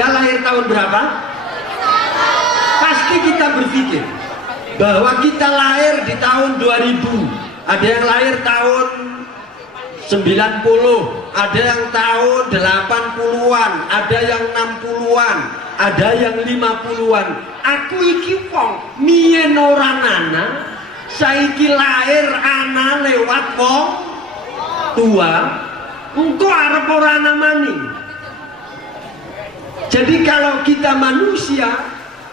Anda lahir tahun berapa? Pasti kita berpikir bahwa kita lahir di tahun 2000. Ada yang lahir tahun 90, ada yang tahun 80-an, ada yang 60-an, ada yang 50-an. Aku iki wong miyen ora ana, saiki lahir ana lewat wong tua, engko arep ora ana maning. Jadi kalau kita manusia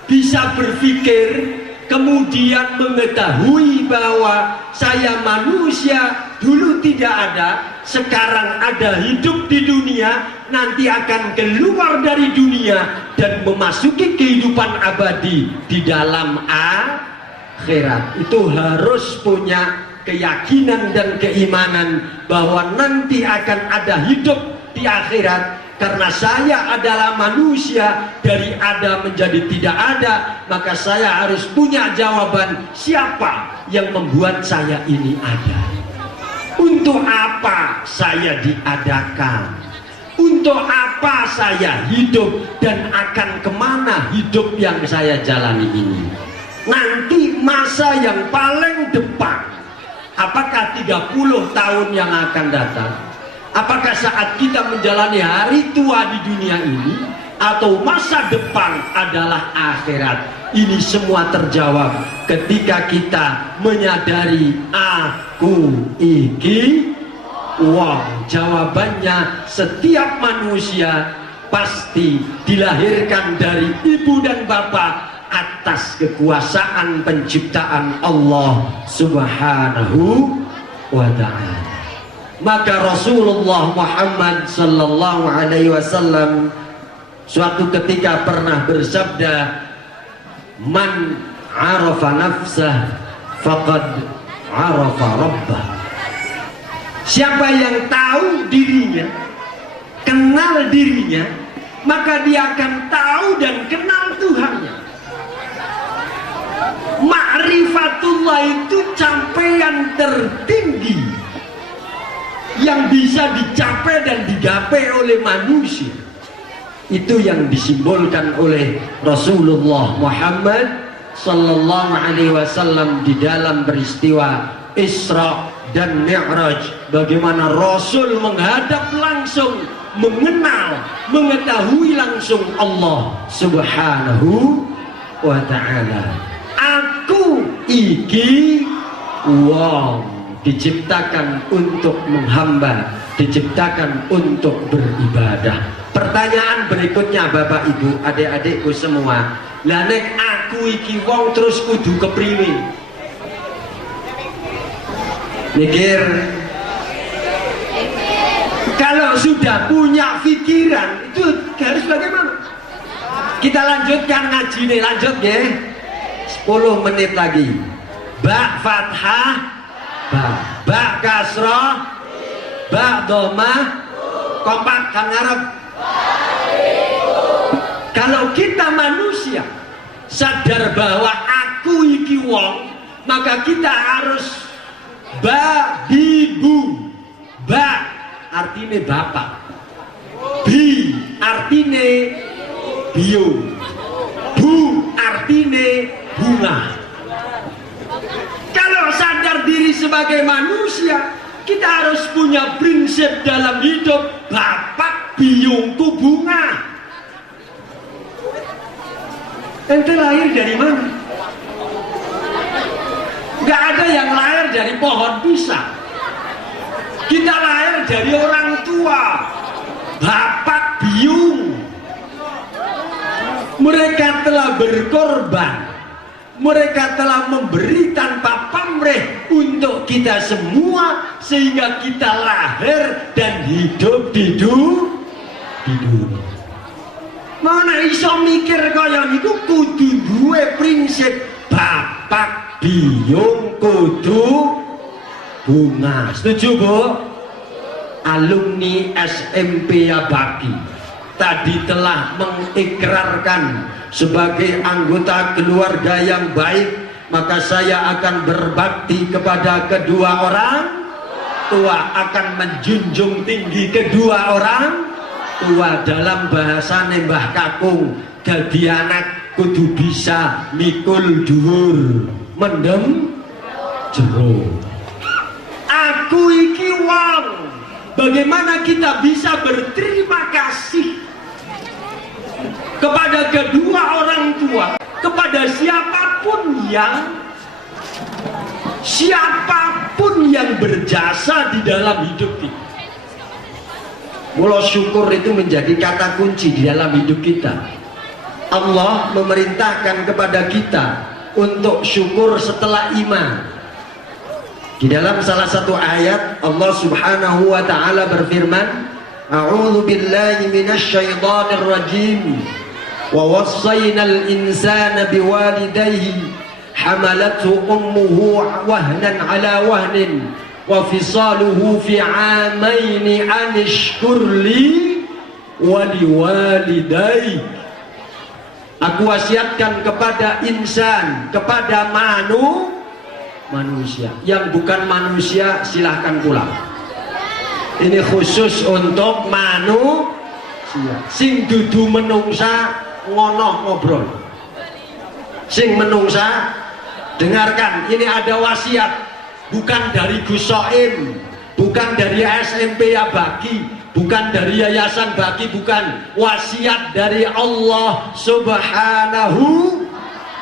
bisa berpikir, kemudian mengetahui bahwa saya manusia dulu tidak ada, sekarang ada, hidup di dunia, nanti akan keluar dari dunia dan memasuki kehidupan abadi di dalam akhirat. Itu harus punya keyakinan dan keimanan bahwa nanti akan ada hidup di akhirat. Karena saya adalah manusia, dari ada menjadi tidak ada, maka saya harus punya jawaban siapa yang membuat saya ini ada. Untuk apa saya diadakan? Untuk apa saya hidup dan akan kemana hidup yang saya jalani ini? Nanti masa yang paling depan, apakah 30 tahun yang akan datang? Apakah saat kita menjalani hari tua di dunia ini, atau masa depan adalah akhirat? Ini semua terjawab ketika kita menyadari aku iki wong. Jawabannya, setiap manusia pasti dilahirkan dari ibu dan bapak atas kekuasaan penciptaan Allah Subhanahu wa ta'ala. Maka Rasulullah Muhammad sallallahu alaihi wasallam suatu ketika pernah bersabda, man arafa nafsah faqad arafa rabbah. Siapa yang tahu dirinya, kenal dirinya, maka dia akan tahu dan kenal Tuhannya. Ma'rifatullah itu capaian tertinggi yang bisa dicapai dan digapai oleh manusia. Itu yang disimbolkan oleh Rasulullah Muhammad sallallahu alaihi wasallam di dalam peristiwa Isra dan Mi'raj. Bagaimana Rasul menghadap langsung, mengenal, mengetahui langsung Allah Subhanahu wa ta'ala. Aku iki wong diciptakan untuk menghamba, diciptakan untuk beribadah. Pertanyaan berikutnya Bapak Ibu, adik-adikku semua, lah nek aku iki wong terus kudu kepriwe? Mikir. Kalau sudah punya pikiran itu harus bagaimana? Kita lanjutkan ngaji nih, lanjut ya. 10 menit lagi. Ba fathah, ba kasroh, ba domah, kompak kan ngarep. Kalau kita manusia sadar bahwa aku iki wong, maka kita harus ba ibu. Ba artine bapak, bi artine bio, bu artine bunga. Kalau sadar diri sebagai manusia, kita harus punya prinsip dalam hidup. Bapak biungku bunga. Ente lahir dari mana? Gak ada yang lahir dari pohon pisang. Kita lahir dari orang tua. Bapak biung. Mereka telah berkorban, mereka telah memberi tanpa pamrih untuk kita semua, sehingga kita lahir dan hidup di dunia. Mana iso mikir kaya niku kudu duwe prinsip bapak biung kudu bunga. Setuju Bu? Alumni SMP Abaki tadi telah mengikrarkan sebagai anggota keluarga yang baik, maka saya akan berbakti kepada kedua orang tua, akan menjunjung tinggi kedua orang tua, dalam bahasa Mbah Kakung, dadi anak kudu bisa mikul dhuwur mendem jero. Aku iki wong, bagaimana kita bisa berterima kasih kepada kedua orang tua, kepada siapapun yang berjasa di dalam hidup kita. Mula syukur itu menjadi kata kunci di dalam hidup kita. Allah memerintahkan kepada kita untuk syukur setelah iman. Di dalam salah satu ayat Allah Subhanahu wa taala berfirman, A'udzu billahi minasy syaithanir rajim. Wa wassaynal insana biwalidayhi hamalathu ummuhu wahnan ala wahnin wa fisaluhu fi 'amaini an ishkurli wa liwalidayhi. Aku wasiatkan kepada insan, kepada manusia. Yang bukan manusia silahkan pulang. Ini khusus untuk manusia. Sing dudu menungsa ngono ngobrol. Sing menungsa dengarkan, ini ada wasiat, bukan dari Gus Soim, bukan dari SMP Baki, bukan dari Yayasan Baki, bukan. Wasiat dari Allah Subhanahu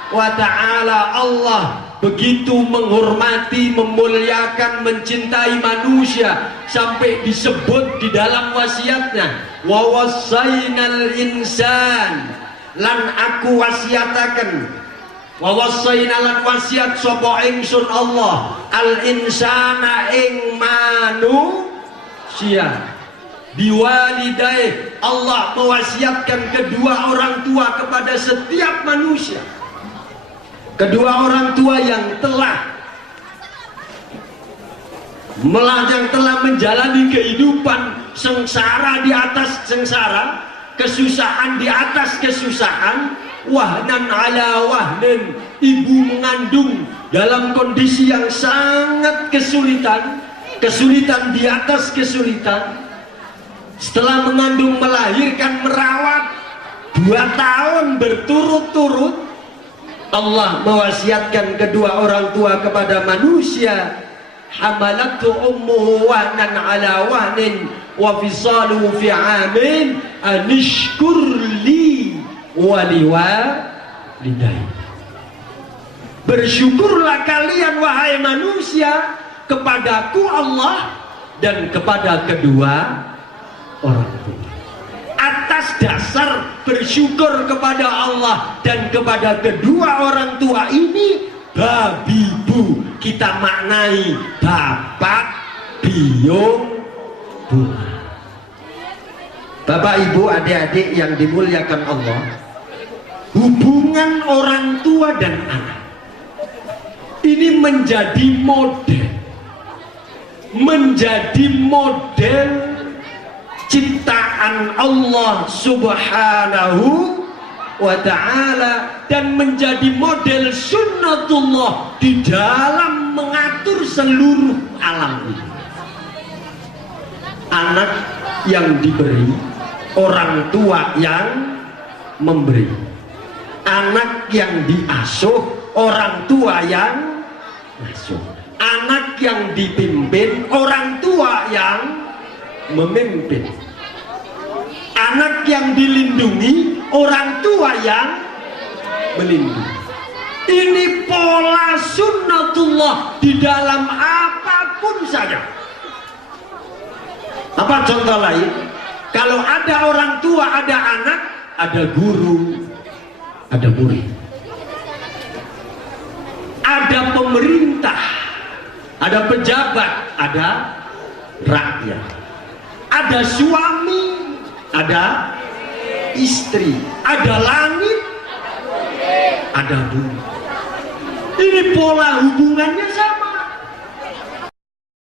wa ta'ala. Allah begitu menghormati, memuliakan, mencintai manusia sampai disebut di dalam wasiatnya, wa wassaynal insan, lan aku wasiataken, wa wassayna lan wasiat sapa ingsun Allah al insana ing manusia biwalidai. Allah mewasiatkan kedua orang tua kepada setiap manusia. Kedua orang tua yang telah menjalani kehidupan sengsara di atas sengsara, kesusahan di atas kesusahan, wahnan ala wahnin, ibu mengandung dalam kondisi yang sangat kesulitan, kesulitan di atas kesulitan. Setelah mengandung, melahirkan, merawat 2 tahun berturut-turut, Allah mewasiatkan kedua orang tua kepada manusia, hamalatu ummuhu wahnan ala wahnin wa fisaluhu fi 'amin anishkurli wa liwalidayhi. Bersyukurlah kalian wahai manusia kepadaku Allah dan kepada kedua orang tua. Atas dasar bersyukur kepada Allah dan kepada kedua orang tua ini, babi bu, kita maknai bapak biung bunga. Bapak ibu adik-adik yang dimuliakan Allah, hubungan orang tua dan anak ini menjadi model ciptaan Allah Subhanahu wa ta'ala, dan menjadi model sunnatullah di dalam mengatur seluruh alam ini. Anak yang diberi, orang tua yang memberi. Anak yang diasuh, orang tua yang asuh. Anak yang dipimpin, orang tua yang memimpin. Anak yang dilindungi, orang tua yang melindungi. Ini pola sunnatullah di dalam apapun saja. Apa contoh lain? Kalau ada orang tua, ada anak, ada guru, ada murid, ada pemerintah, ada pejabat, ada rakyat, ada suami, ada istri, ada langit, ada bumi. Ini pola hubungannya sama.